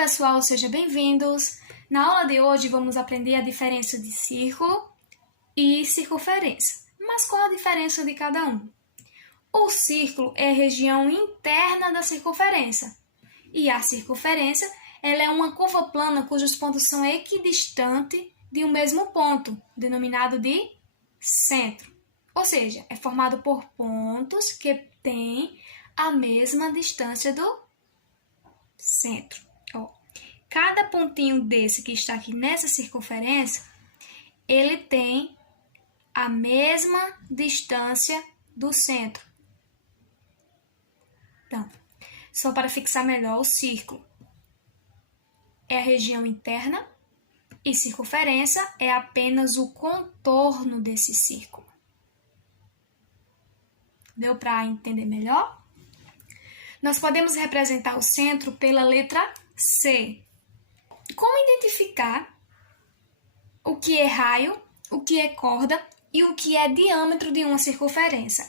Olá pessoal, sejam bem-vindos! Na aula de hoje vamos aprender a diferença de círculo e circunferência. Mas qual a diferença de cada um? O círculo é a região interna da circunferência e a circunferência ela é uma curva plana cujos pontos são equidistantes de um mesmo ponto, denominado de centro. Ou seja, é formado por pontos que têm a mesma distância do centro. Cada pontinho desse que está aqui nessa circunferência, ele tem a mesma distância do centro. Então, só para fixar melhor, o círculo é a região interna e circunferência é apenas o contorno desse círculo. Deu para entender melhor? Nós podemos representar o centro pela letra C. Como identificar o que é raio, o que é corda e o que é diâmetro de uma circunferência?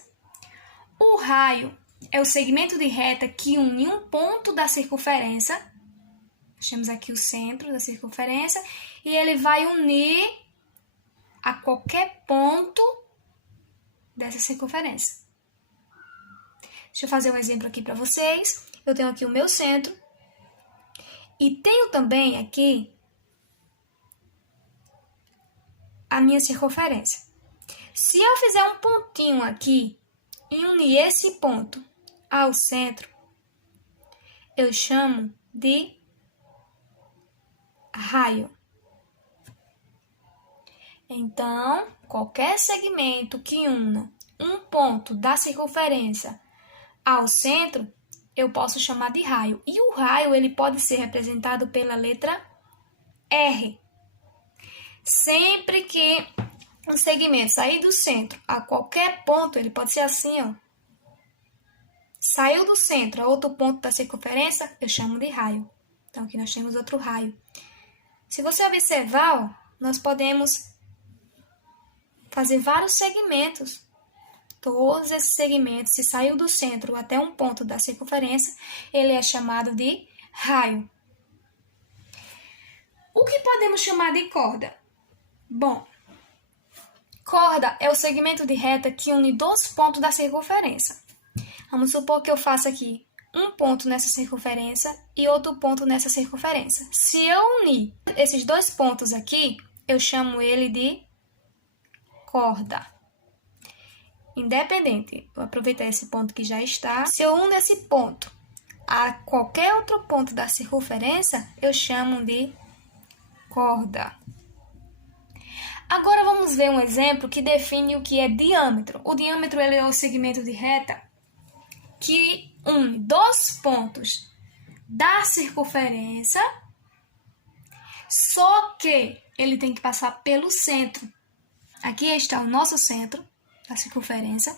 O raio é o segmento de reta que une um ponto da circunferência. Nós temos aqui o centro da circunferência e ele vai unir a qualquer ponto dessa circunferência. Deixa eu fazer um exemplo aqui para vocês. Eu tenho aqui o meu centro e tenho também aqui a minha circunferência. Se eu fizer um pontinho aqui e unir esse ponto ao centro, eu chamo de raio. Então, qualquer segmento que una um ponto da circunferência ao centro, eu posso chamar de raio. E o raio ele pode ser representado pela letra R. Sempre que um segmento sair do centro a qualquer ponto, ele pode ser assim, ó. Saiu do centro a outro ponto da circunferência, eu chamo de raio. Então, aqui nós temos outro raio. Se você observar, ó, nós podemos fazer vários segmentos. Todos esses segmentos, se saiu do centro até um ponto da circunferência, ele é chamado de raio. O que podemos chamar de corda? Bom, corda é o segmento de reta que une dois pontos da circunferência. Vamos supor que eu faça aqui um ponto nessa circunferência e outro ponto nessa circunferência. Se eu unir esses dois pontos aqui, eu chamo ele de corda. Independente, vou aproveitar esse ponto que já está. Se eu uno esse ponto a qualquer outro ponto da circunferência, eu chamo de corda. Agora vamos ver um exemplo que define o que é diâmetro. O diâmetro ele é o segmento de reta que une dois pontos da circunferência, só que ele tem que passar pelo centro. Aqui está o nosso centro da circunferência.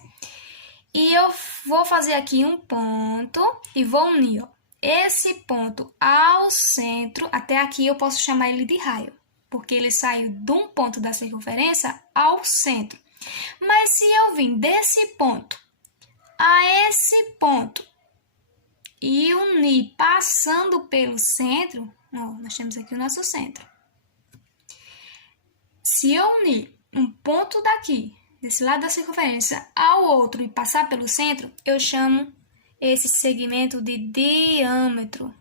E eu vou fazer aqui um ponto e vou unir, ó, esse ponto ao centro. Até aqui eu posso chamar ele de raio, porque ele saiu de um ponto da circunferência ao centro. Mas se eu vim desse ponto a esse ponto e unir passando pelo centro, ó, nós temos aqui o nosso centro. Se eu unir um ponto daqui, desse lado da circunferência, ao outro e passar pelo centro, eu chamo esse segmento de diâmetro.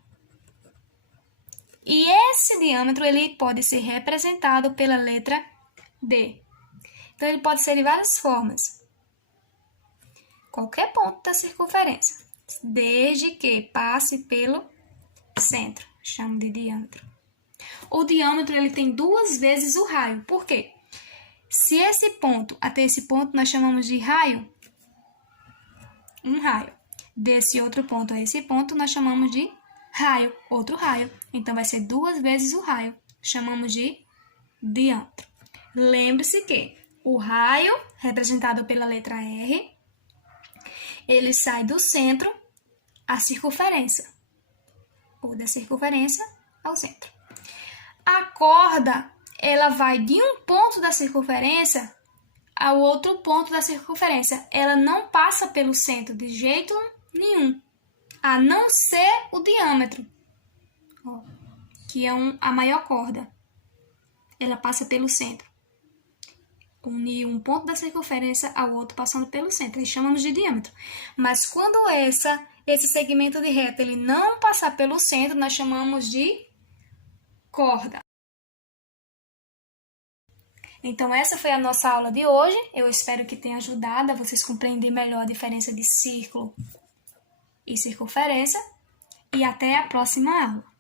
E esse diâmetro ele pode ser representado pela letra D. Então, ele pode ser de várias formas. Qualquer ponto da circunferência, desde que passe pelo centro, chamo de diâmetro. O diâmetro ele tem duas vezes o raio. Por quê? Se esse ponto até esse ponto nós chamamos de raio, um raio. Desse outro ponto a esse ponto nós chamamos de raio, outro raio. Então, vai ser duas vezes o raio. Chamamos de diâmetro. Lembre-se que o raio, representado pela letra R, ele sai do centro à circunferência, ou da circunferência ao centro. A corda ela vai de um ponto da circunferência ao outro ponto da circunferência. Ela não passa pelo centro de jeito nenhum, a não ser o diâmetro. Ó, que é a maior corda. Ela passa pelo centro. Une um ponto da circunferência ao outro passando pelo centro. Aí chamamos de diâmetro. Mas quando esse segmento de reta ele não passar pelo centro, nós chamamos de corda. Então, essa foi a nossa aula de hoje. Eu espero que tenha ajudado a vocês compreenderem melhor a diferença de círculo e circunferência. E até a próxima aula.